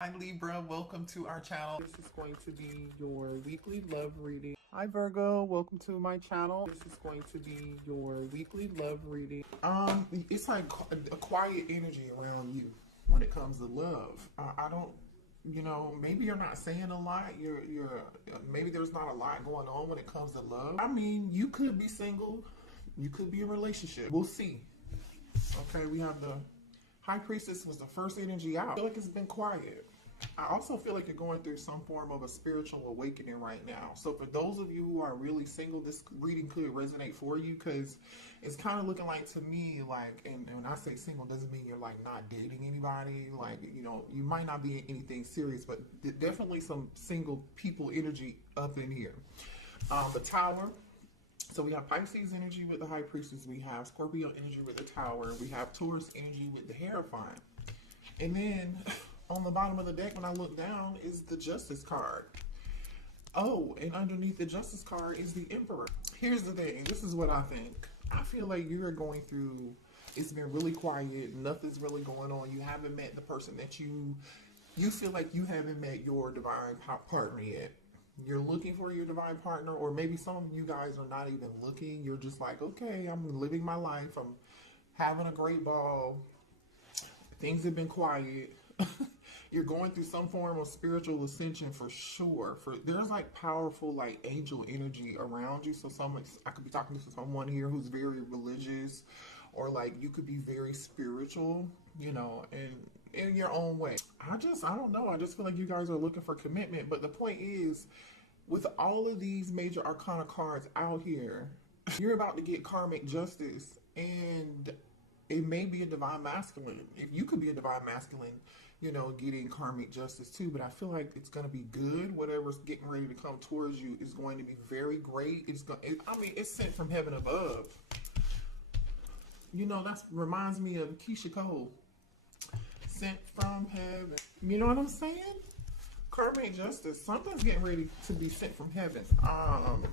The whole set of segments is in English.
Hi Libra, welcome to our channel. This is going to be your weekly love reading. Hi Virgo, welcome to my channel. This is going to be your weekly love reading. It's like a quiet energy around you when it comes to love. I don't, maybe you're not saying a lot. Maybe there's not a lot going on when it comes to love. I mean, you could be single, you could be in a relationship. We'll see. Okay, we have the High Priestess was the first energy out. I feel like it's been quiet. I also feel like you're going through some form of a spiritual awakening right now. So for those of you who are really single, this reading could resonate for you because it's kind of looking like to me, like, and when I say single, doesn't mean you're like not dating anybody. Like, you might not be in anything serious, but definitely some single people energy up in here. The Tower. So we have Pisces energy with the High Priestess. We have Scorpio energy with the Tower. We have Taurus energy with the Hierophant. And then on the bottom of the deck, when I look down, is the Justice card. Oh, and underneath the Justice card is the Emperor. Here's the thing. This is what I think. I feel like you're going through, it's been really quiet. Nothing's really going on. You haven't met the person that you feel like you haven't met your divine partner yet. You're looking for your divine partner, or maybe some of you guys are not even looking. You're just like, okay, I'm living my life. I'm having a great ball. Things have been quiet. You're going through some form of spiritual ascension for sure. There's like powerful like angel energy around you. So I could be talking to someone here who's very religious, or like you could be very spiritual, and in your own way. I don't know. I just feel like you guys are looking for commitment. But the point is, with all of these major arcana cards out here, you're about to get karmic justice, and it may be a divine masculine. If you could be a divine masculine, getting karmic justice too. But I feel like it's going to be good. Whatever's getting ready to come towards you is going to be very great. It's sent from heaven above. That reminds me of Keisha Cole. Sent from heaven. You know what I'm saying? Karmic justice. Something's getting ready to be sent from heaven. And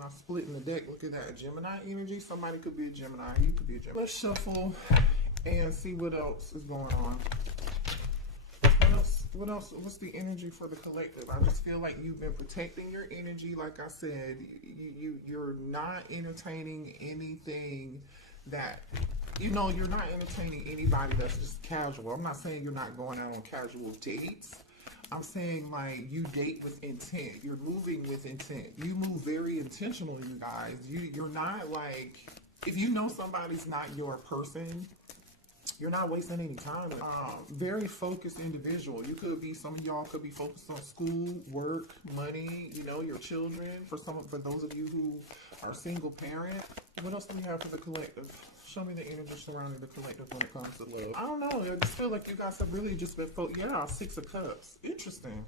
I'm splitting the deck. Look at that. Gemini energy. Somebody could be a Gemini. You could be a Gemini. Let's shuffle and see what else is going on. What else? What's the energy for the collective? I just feel like you've been protecting your energy. Like I said, you're not entertaining anything that, you're not entertaining anybody that's just casual. I'm not saying you're not going out on casual dates. I'm saying like you date with intent. You're moving with intent. You move very intentional, you guys. You're not like, if you know somebody's not your person, you're not wasting any time. Very focused individual. You could be, some of y'all could be focused on school, work, money, your children. For those of you who are single parent. What else do we have for the collective? Show me the energy surrounding the collective when it comes to love. I don't know. I just feel like you guys have really just been yeah, Six of Cups. Interesting.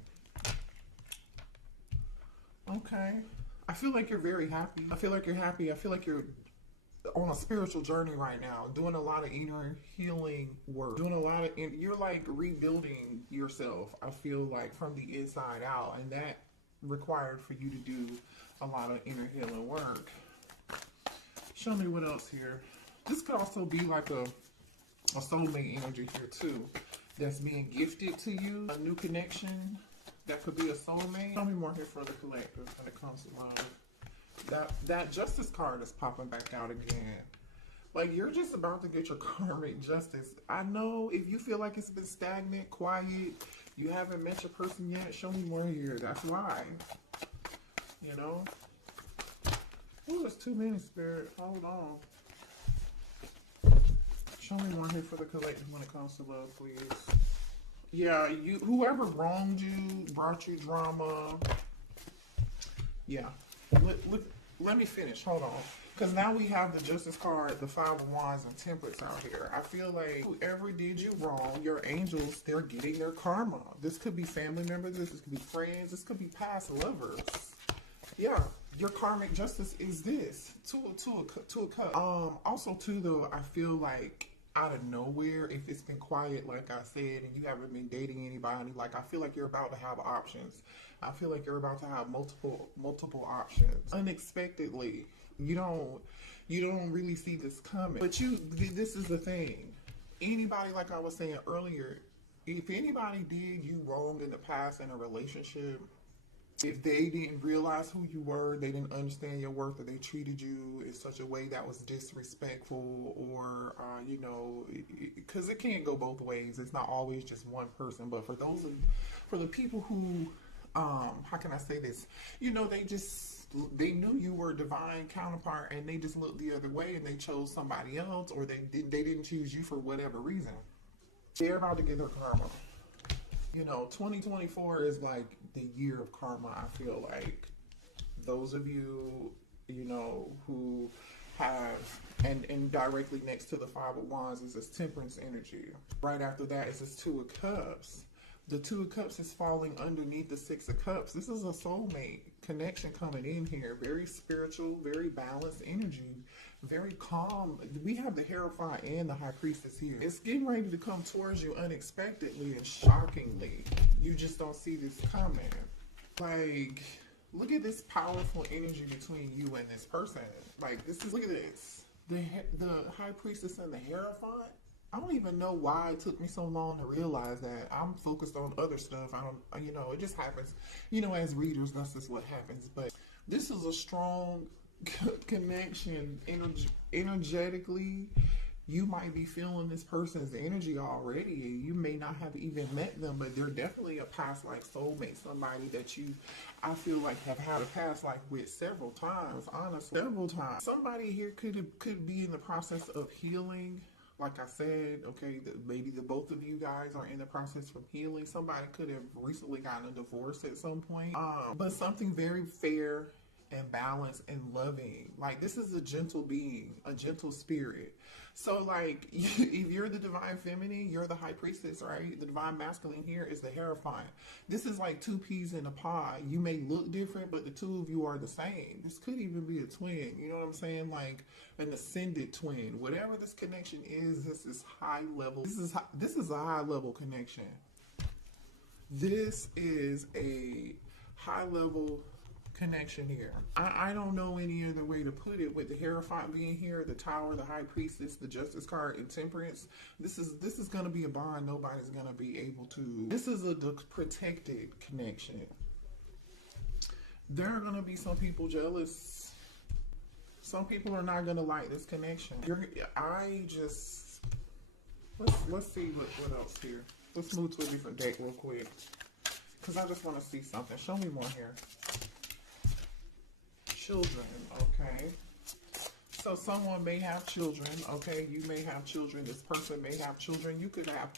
Okay. I feel like you're very happy. I feel like you're happy. I feel like you're on a spiritual journey right now, doing a lot of inner healing work, you're like rebuilding yourself, I feel like, from the inside out, and that required for you to do a lot of inner healing work. Show me what else here. This could also be like a soulmate energy here too, that's being gifted to you, a new connection. That could be a soulmate. Show me more here for the collective when it comes to love. That Justice card is popping back out again. Like, you're just about to get your karmic justice. I know if you feel like it's been stagnant, quiet, you haven't met your person yet, show me more here. That's why. Ooh, there's too many, Spirit. Hold on. Show me more here for the collective when it comes to love, please. Yeah, whoever wronged you, brought you drama. Yeah. Let me finish. Hold on. Because now we have the Justice card, the Five of Wands, and Temperance out here. I feel like whoever did you wrong, your angels, they're getting their karma. This could be family members. This could be friends. This could be past lovers. Yeah. Your karmic justice is this. Two of Cups. Also, too, though, I feel like out of nowhere, if it's been quiet, like I said, and you haven't been dating anybody, like, I feel like you're about to have options. I feel like you're about to have multiple options. Unexpectedly. You don't really see this coming. But this is the thing. Anybody, like I was saying earlier, if anybody did you wrong in the past in a relationship, if they didn't realize who you were, they didn't understand your worth, or they treated you in such a way that was disrespectful, or you know, because it can't go both ways. It's not always just one person. But for the people who, how can I say this? You know, they knew you were a divine counterpart, and they just looked the other way, and they chose somebody else, or they didn't choose you for whatever reason. They're about to get their karma. You know, 2024 is like the year of karma, I feel like. Those of you, you know, who have, and directly next to the Five of Wands is this Temperance energy. Right after that is this Two of Cups. The Two of Cups is falling underneath the Six of Cups. This is a soulmate connection coming in here. Very spiritual, very balanced energy. Very calm. We have the Hierophant and the High Priestess here. It's getting ready to come towards you unexpectedly and shockingly. You just don't see this coming. Like, look at this powerful energy between you and this person. Like, this is, look at this. The High Priestess and the Hierophant. I don't even know why it took me so long to realize that. I'm focused on other stuff. I don't, you know, it just happens. You know, as readers, that's just what happens. But this is a strong connection. Energetically, you might be feeling this person's energy already. You may not have even met them, but they're definitely a past life soulmate. Somebody that you, I feel like, have had a past life with several times. Honestly, several times. Somebody here could be in the process of healing. Like I said, okay, maybe the both of you guys are in the process of healing. Somebody could have recently gotten a divorce at some point. But something very fair and balanced and loving. Like, this is a gentle being, a gentle spirit. So, like, if you're the divine feminine, you're the High Priestess, right? The divine masculine here is the Hierophant. This is like two peas in a pod. You may look different, but the two of you are the same. This could even be a twin. You know what I'm saying? Like an ascended twin. Whatever this connection is, this is high level. This is a high level connection. This is a high level connection here. I don't know any other way to put it. With the Hierophant being here, the Tower, the High Priestess, the Justice card, and Temperance, this is going to be a bond nobody's going to be able to. This is a protected connection. There are going to be some people jealous. Some people are not going to like this connection. Let's see what else here. Let's move to a different deck real quick, because I just want to see something. Show me more here. Children, okay. So someone may have children, okay. You may have children. This person may have children. You could have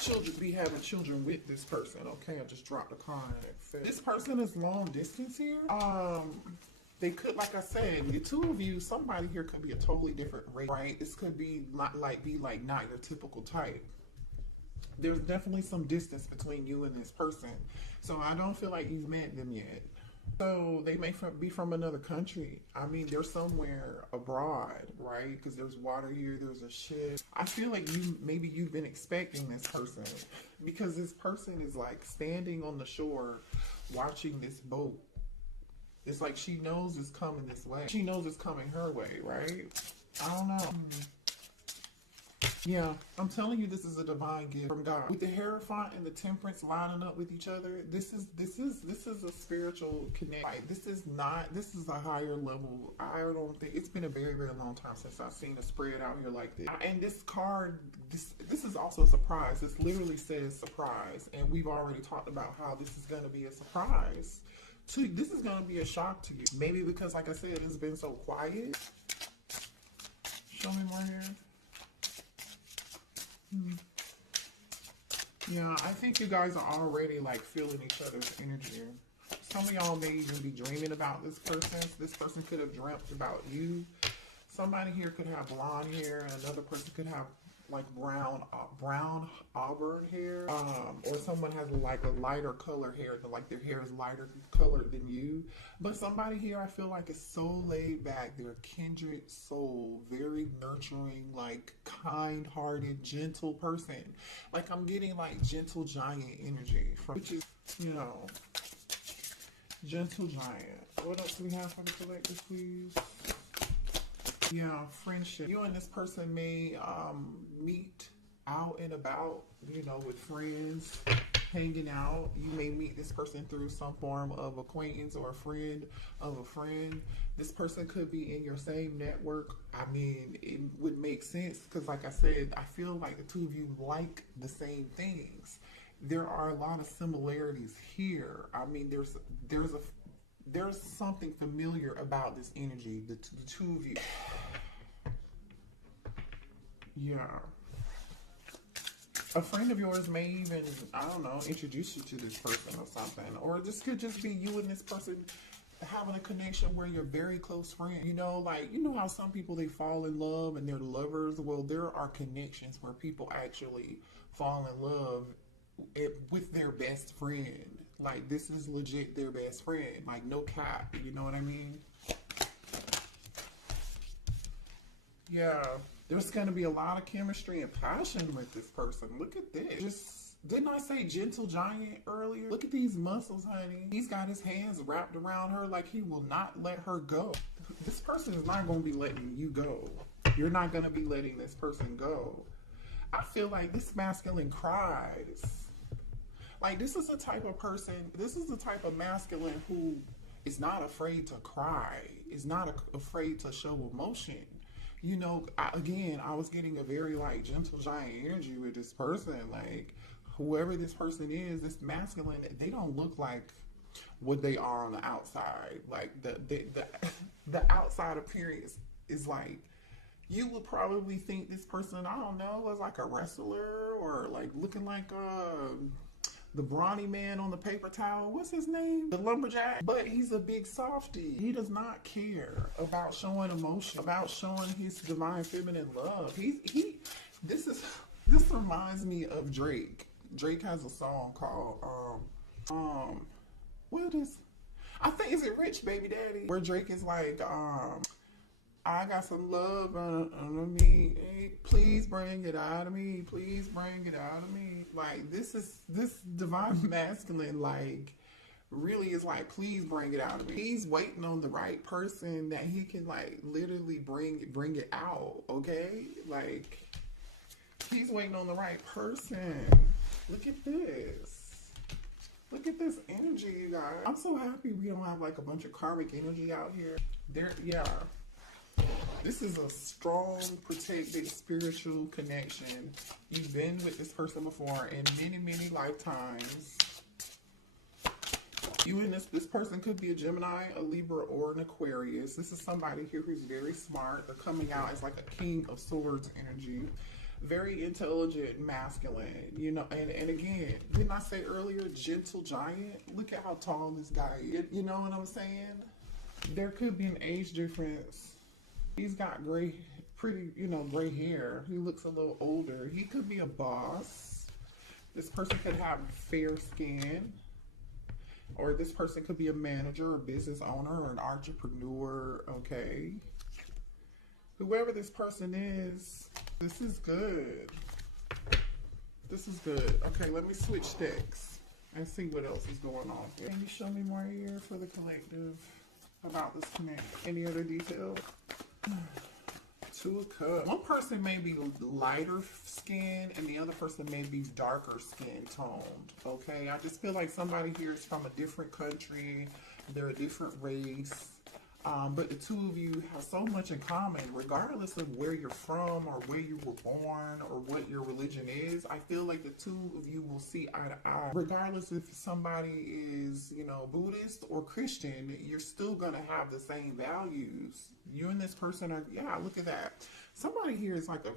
children, be having children with this person, okay. I just dropped a card. This person is long distance here. They could, like I said, the two of you, somebody here could be a totally different race, right? This could be not your typical type. There's definitely some distance between you and this person. So I don't feel like you've met them yet. So they may be from another country. I mean, they're somewhere abroad, right? Because there's water here, there's a ship. I feel like maybe you've been expecting this person, because this person is like standing on the shore watching this boat. It's like she knows it's coming this way. She knows it's coming her way, right? I don't know. Yeah, I'm telling you, this is a divine gift from God. With the Hierophant and the Temperance lining up with each other, this is a spiritual connection. Like, this is a higher level. I don't think it's been a very, very long time since I've seen a spread out here like this. And this card, this is also a surprise. This literally says surprise, and we've already talked about how this is going to be a surprise. This is going to be a shock to you. Maybe because, like I said, it's been so quiet. Show me more here. Yeah, I think you guys are already like feeling each other's energy. Some of y'all may even be dreaming about this person. This person could have dreamt about you. Somebody here could have blonde hair, and another person could have like brown auburn hair, or someone has like a lighter color hair, like their hair is lighter colored than you. But somebody here, I feel like, is so laid back. They're a kindred soul, very nurturing, like kind-hearted, gentle person. Like, I'm getting like gentle giant energy from, which is, you know, gentle giant. What else do we have for the collective, please? Yeah, friendship. You and this person may meet out and about, you know, with friends, hanging out. You may meet this person through some form of acquaintance or a friend of a friend. This person could be in your same network. I mean, it would make sense because, like I said, I feel like the two of you like the same things. There are a lot of similarities here. I mean, there's something familiar about this energy, the two of you. Yeah. A friend of yours may even, I don't know, introduce you to this person or something. Or this could just be you and this person having a connection where you're very close friends. You know, like, you know how some people, they fall in love and they're lovers? Well, there are connections where people actually fall in love with their best friend. Like, this is legit their best friend. Like, no cap. You know what I mean? Yeah. There's going to be a lot of chemistry and passion with this person. Look at this. Didn't I say gentle giant earlier? Look at these muscles, honey. He's got his hands wrapped around her like he will not let her go. This person is not going to be letting you go. You're not going to be letting this person go. I feel like this masculine cries. Like, this is the type of person, this is the type of masculine who is not afraid to cry, is not afraid to show emotion. You know, I was getting a very, like, gentle giant energy with this person. Like, whoever this person is, this masculine, they don't look like what they are on the outside. Like, the outside appearance is like, you would probably think this person, I don't know, was like a wrestler or like looking like the brawny man on the paper towel. What's his name? The lumberjack. But he's a big softie. He does not care about showing emotion, about showing his divine feminine love. This reminds me of Drake. Drake has a song called I think, is it Rich Baby Daddy? Where Drake is like, I got some love under me. Hey, please bring it out of me. Please bring it out of me. Like, this divine masculine, like, really is like, please bring it out of me. He's waiting on the right person that he can, like, literally bring it out, okay? Like, he's waiting on the right person. Look at this. Look at this energy, you guys. I'm so happy we don't have, like, a bunch of karmic energy out here. Yeah. This is a strong, protected, spiritual connection. You've been with this person before in many, many lifetimes. You and this person could be a Gemini, a Libra, or an Aquarius. This is somebody here who's very smart. They're coming out as like a King of Swords energy. Very intelligent, masculine, you know, and again, didn't I say earlier, gentle giant? Look at how tall this guy is. You know what I'm saying? There could be an age difference. He's got gray hair. He looks a little older. He could be a boss. This person could have fair skin. Or this person could be a manager, or business owner, or an entrepreneur, okay? Whoever this person is, this is good. This is good. Okay, let me switch decks and see what else is going on here. Can you show me more here for the collective about this connect? Any other details? Two of Cups. One person may be lighter skin and the other person may be darker skin toned. Okay, I just feel like somebody here is from a different country. They're a different race. But the two of you have so much in common, regardless of where you're from or where you were born or what your religion is. I feel like the two of you will see eye to eye. Regardless if somebody is, you know, Buddhist or Christian, you're still going to have the same values. You and this person are, yeah, look at that. Somebody here is like a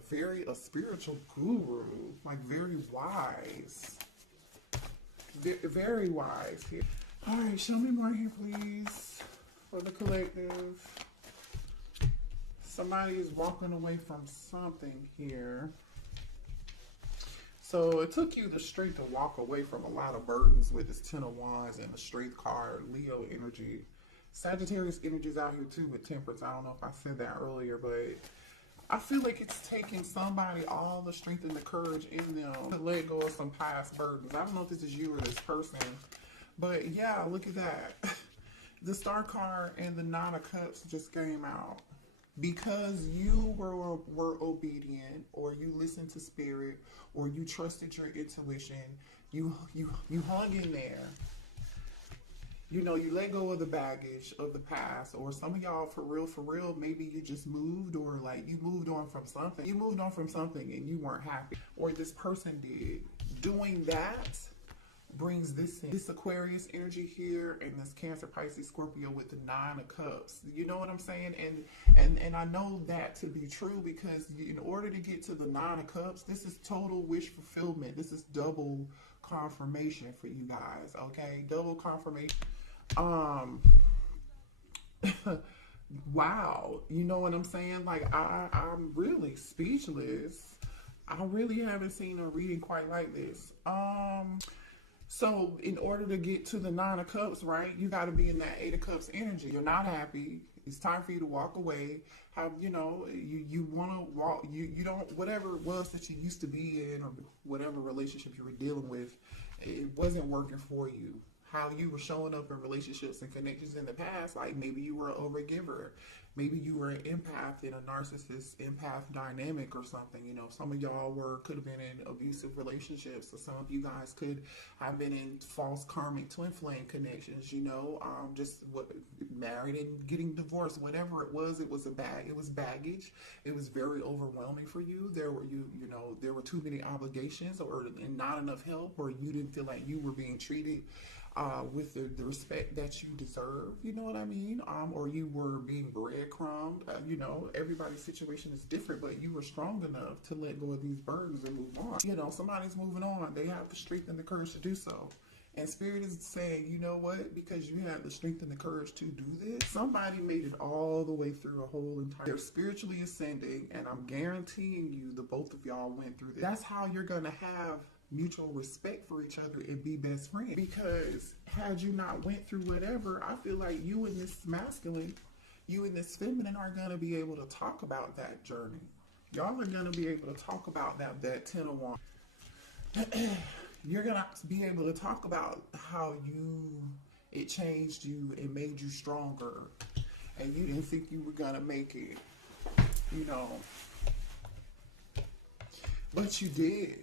spiritual guru, like very wise. Very wise here. All right, show me more here, please. For the collective, somebody is walking away from something here. So it took you the strength to walk away from a lot of burdens with this Ten of Wands and the Strength card, Leo energy. Sagittarius energy is out here too with Temperance. I don't know if I said that earlier, but I feel like it's taking somebody all the strength and the courage in them to let go of some past burdens. I don't know if this is you or this person, but yeah, look at that. The Star card and the Nine of Cups just came out. because you were obedient, or you listened to spirit, or you trusted your intuition, you hung in there. You know, you let go of the baggage of the past. Or some of y'all, for real, maybe you just moved, or like you moved on from something. You moved on from something and you weren't happy, or this person did. Doing that brings this Aquarius energy here, and this Cancer, Pisces, Scorpio with the 9 of Cups. You know what I'm saying? And I know that to be true, because in order to get to the 9 of Cups, this is total wish fulfillment. This is double confirmation for you guys, okay? Double confirmation. Wow, you know what I'm saying? Like, I'm really speechless. I really haven't seen a reading quite like this. So in order to get to the 9 of Cups, right, you got to be in that 8 of Cups energy. You're not happy. It's time for you to walk away. You know, you want to walk, you don't, whatever it was that you used to be in, or whatever relationship you were dealing with, it wasn't working for you. How you were showing up in relationships and connections in the past, like maybe you were an overgiver, maybe you were an empath in a narcissist empath dynamic or something. You know, some of y'all could have been in abusive relationships, or some of you guys could have been in false karmic twin flame connections. You know, just married and getting divorced, whatever it was baggage. It was very overwhelming for you. There were too many obligations, or not enough help, or you didn't feel like you were being treated with the respect that you deserve, you know what I mean? Or you were being breadcrumbed. You know, everybody's situation is different, but you were strong enough to let go of these burdens and move on. You know, somebody's moving on. They have the strength and the courage to do so. And Spirit is saying, you know what? Because you had the strength and the courage to do this, somebody made it all the way through a whole entire... They're spiritually ascending, and I'm guaranteeing you the both of y'all went through this. That's how you're going to have mutual respect for each other and be best friends. Because had you not went through whatever, I feel like you and this masculine, you and this feminine are going to be able to talk about that journey. Y'all are going to be able to talk about that 10 of Wands. You're going to be able to talk about how it changed you and made you stronger, and you didn't think you were going to make it, you know, but you did.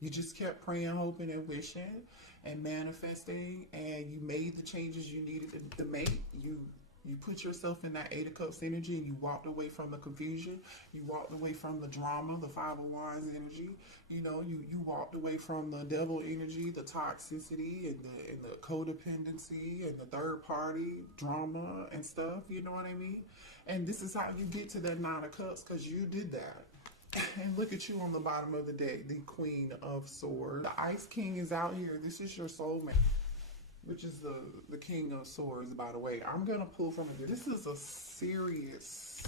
You just kept praying, hoping, and wishing, and manifesting, and you made the changes you needed to make. You put yourself in that 8 of Cups energy, and you walked away from the confusion. You walked away from the drama, the 5 of Wands energy. You know, you walked away from the devil energy, the toxicity, and the codependency, and the third party drama and stuff. You know what I mean? And this is how you get to that 9 of Cups, because you did that. And look at you on the bottom of the deck, the Queen of Swords. The Ice King is out here. This is your soulmate, which is the King of Swords, by the way. I'm going to pull from it. This is a serious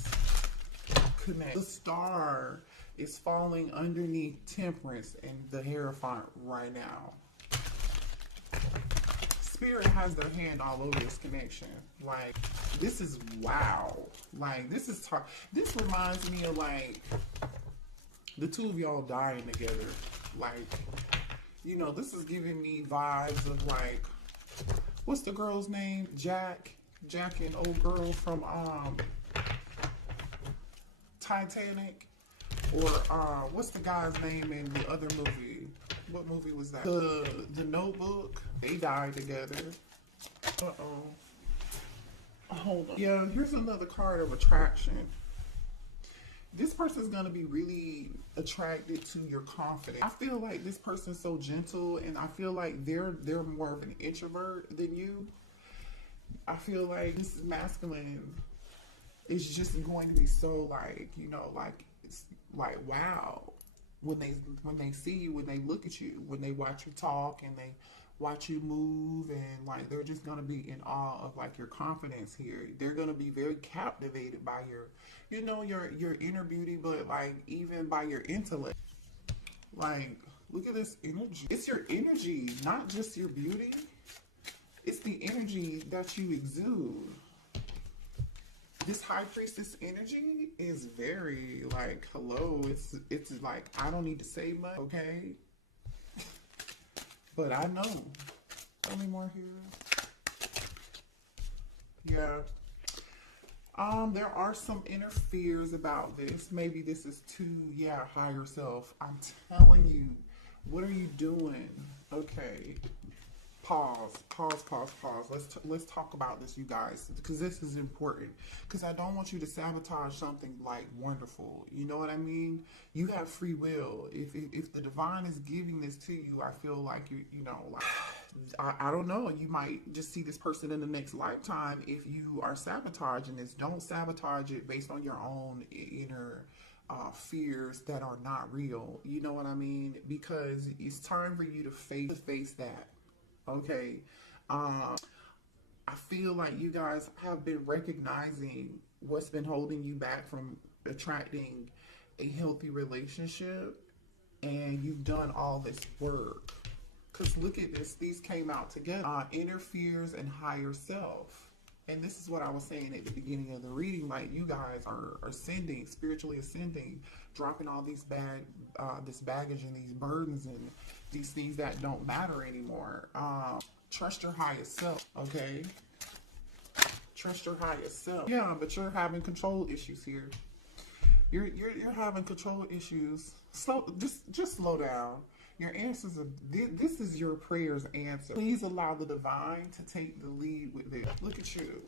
connect. The star is falling underneath Temperance and the Hierophant right now. Spirit has their hand all over this connection. Like, this is wow. Like, this reminds me of, like, the two of y'all dying together. Like, you know, this is giving me vibes of, like, what's the girl's name? Jack and old girl from Titanic. Or what's the guy's name in the other movie? What movie was that? The Notebook. They died together. Hold on. Yeah, here's another card of attraction. This person's going to be really attracted to your confidence. I feel like this person's so gentle, and I feel like they're more of an introvert than you. I feel like this masculine is just going to be so, like, you know, like, it's like, wow. When they see you, when they look at you, when they watch you talk, and they watch you move, and like, they're just going to be in awe of, like, your confidence here. They're going to be very captivated by your, you know, your inner beauty, but like, even by your intellect. Like, look at this energy. It's your energy, not just your beauty. It's the energy that you exude. This High Priestess energy is very, like, hello. It's like, I don't need to say much, okay? But I know. Tell me more here. Yeah. There are some inner fears about this. Maybe this is too, yeah, higher self. I'm telling you, what are you doing? Okay. Pause. Let's talk about this, you guys, because this is important. Because I don't want you to sabotage something like wonderful. You know what I mean? You have free will. If the divine is giving this to you, I feel like you know, like I don't know. You might just see this person in the next lifetime if you are sabotaging this. Don't sabotage it based on your own inner fears that are not real. You know what I mean? Because it's time for you to face that. Okay. I feel like you guys have been recognizing what's been holding you back from attracting a healthy relationship, and you've done all this work. Because look at this, these came out together. Inner fears and higher self. And this is what I was saying at the beginning of the reading. Like, you guys are ascending, spiritually ascending, dropping all these this baggage and these burdens and these things that don't matter anymore. Trust your highest self, okay? Trust your highest self. Yeah, but you're having control issues here. You're having control issues. Just slow down. Your answers are, this is your prayer's answer. Please allow the divine to take the lead with it. Look at you.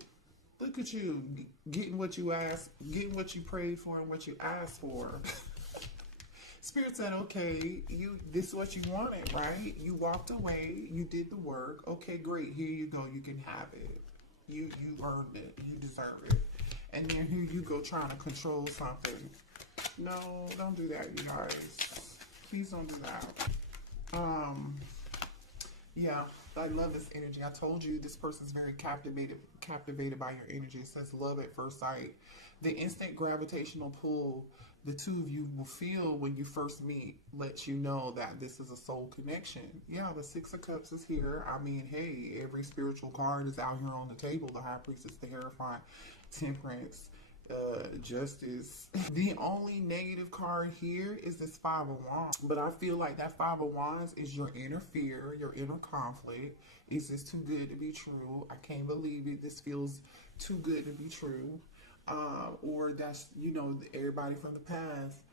Look at you getting what you asked, getting what you prayed for and what you asked for. Spirit said, okay, this is what you wanted, right? You walked away, you did the work. Okay, great. Here you go. You can have it. You earned it. You deserve it. And then here you go trying to control something. No, don't do that, you guys. Please don't do that. Yeah, I love this energy. I told you this person's very captivated by your energy. It says love at first sight. The instant gravitational pull the two of you will feel when you first meet lets you know that this is a soul connection. Yeah, the Six of Cups is here. I mean, hey, every spiritual card is out here on the table. The High Priestess, the Hierophant, Temperance, Justice. The only negative card here is this Five of Wands. But I feel like that Five of Wands is your inner fear, your inner conflict. Is this too good to be true? I can't believe it. This feels too good to be true. Or that's, you know, everybody from the past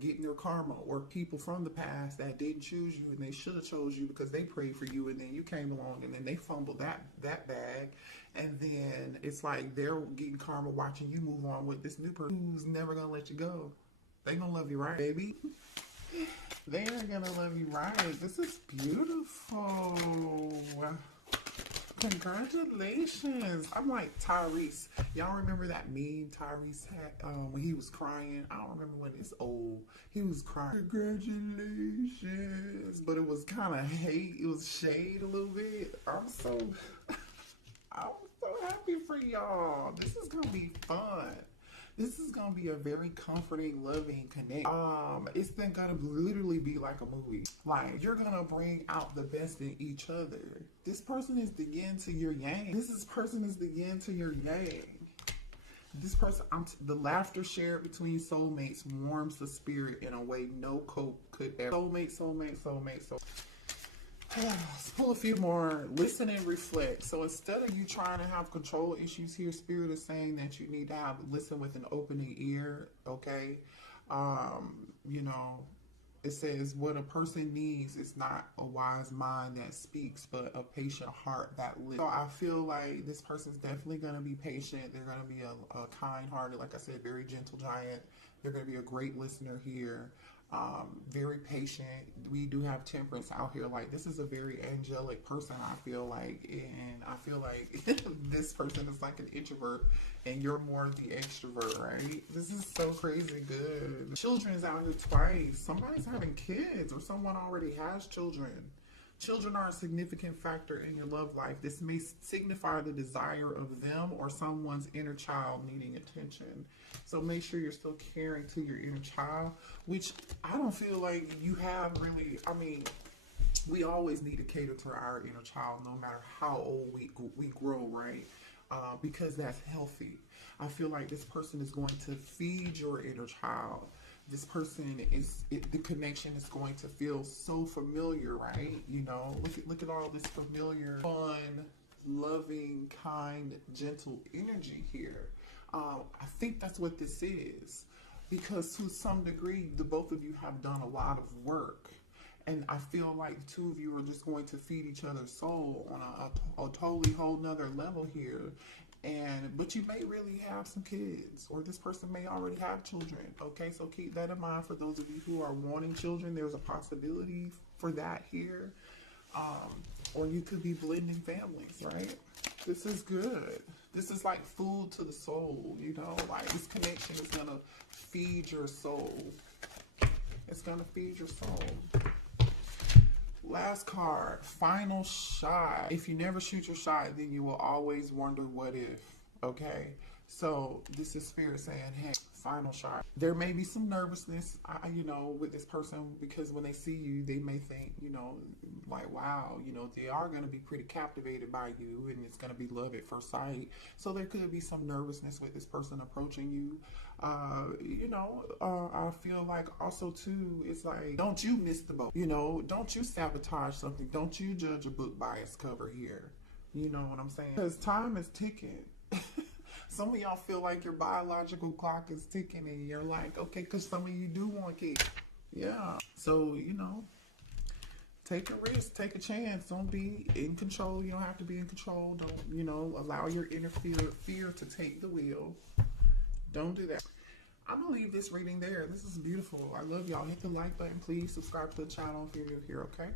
getting their karma, or people from the past that didn't choose you and they should have chose you because they prayed for you and then you came along and then they fumbled that bag, and then it's like they're getting karma watching you move on with this new person who's never gonna let you go. They gonna love you right, baby. They are gonna love you right. This is beautiful. Congratulations. I'm like Tyrese. Y'all remember that meme Tyrese had when he was crying? I don't remember when it's old. He was crying. Congratulations. But it was kind of hate. It was shade a little bit. I'm so happy for y'all. This is going to be fun. This is going to be a very comforting, loving connection. It's then going to literally be like a movie. Like, you're going to bring out the best in each other. This person is the yin to your yang. This person is the yin to your yang. This person, the laughter shared between soulmates warms the spirit in a way no cope could ever. Soulmate. Let's pull a few more. Listen and reflect. So instead of you trying to have control issues here, Spirit is saying that you need to listen with an opening ear, okay? You know, it says what a person needs is not a wise mind that speaks, but a patient heart that listens. So I feel like this person's definitely going to be patient. They're going to be a kind-hearted, like I said, very gentle giant. They're going to be a great listener here. Very patient. We do have Temperance out here. Like, this is a very angelic person, I feel like, and I feel like this person is like an introvert and you're more the extrovert, right? This is so crazy good. Children's out here twice. Somebody's having kids, or someone already has children. Children are a significant factor in your love life. This may signify the desire of them or someone's inner child needing attention. So make sure you're still caring to your inner child, which I don't feel like you have really. I mean, we always need to cater to our inner child no matter how old we grow, right? Because that's healthy. I feel like this person is going to feed your inner child. This person the connection is going to feel so familiar, right? You know, look at all this familiar, fun, loving, kind, gentle energy here. I think that's what this is, because to some degree, the both of you have done a lot of work. And I feel like the two of you are just going to feed each other's soul on a totally whole nother level here. But you may really have some kids, or this person may already have children. Okay, so keep that in mind for those of you who are wanting children. There's a possibility for that here. Or you could be blending families, right? This is good. This is like food to the soul, you know, like this connection is gonna feed your soul. It's gonna feed your soul. Last card, final shot. If you never shoot your shot, then you will always wonder what if, okay? So this is Spirit saying, hey, final shot. There may be some nervousness, you know, with this person, because when they see you, they may think, you know, like, wow, you know, they are going to be pretty captivated by you, and it's going to be love at first sight. So there could be some nervousness with this person approaching you. You know, I feel like also too, it's like, don't you miss the boat, you know, don't you sabotage something, don't you judge a book by its cover here, you know what I'm saying? Because time is ticking. Some of y'all feel like your biological clock is ticking, and you're like, okay, because some of you do want kids. Yeah, so, you know, take a risk, take a chance. Don't be in control. You don't have to be in control. Don't, you know, allow your inner fear to take the wheel. Don't do that. I'm going to leave this reading there. This is beautiful. I love y'all. Hit the like button, please. Subscribe to the channel if you're new here, okay?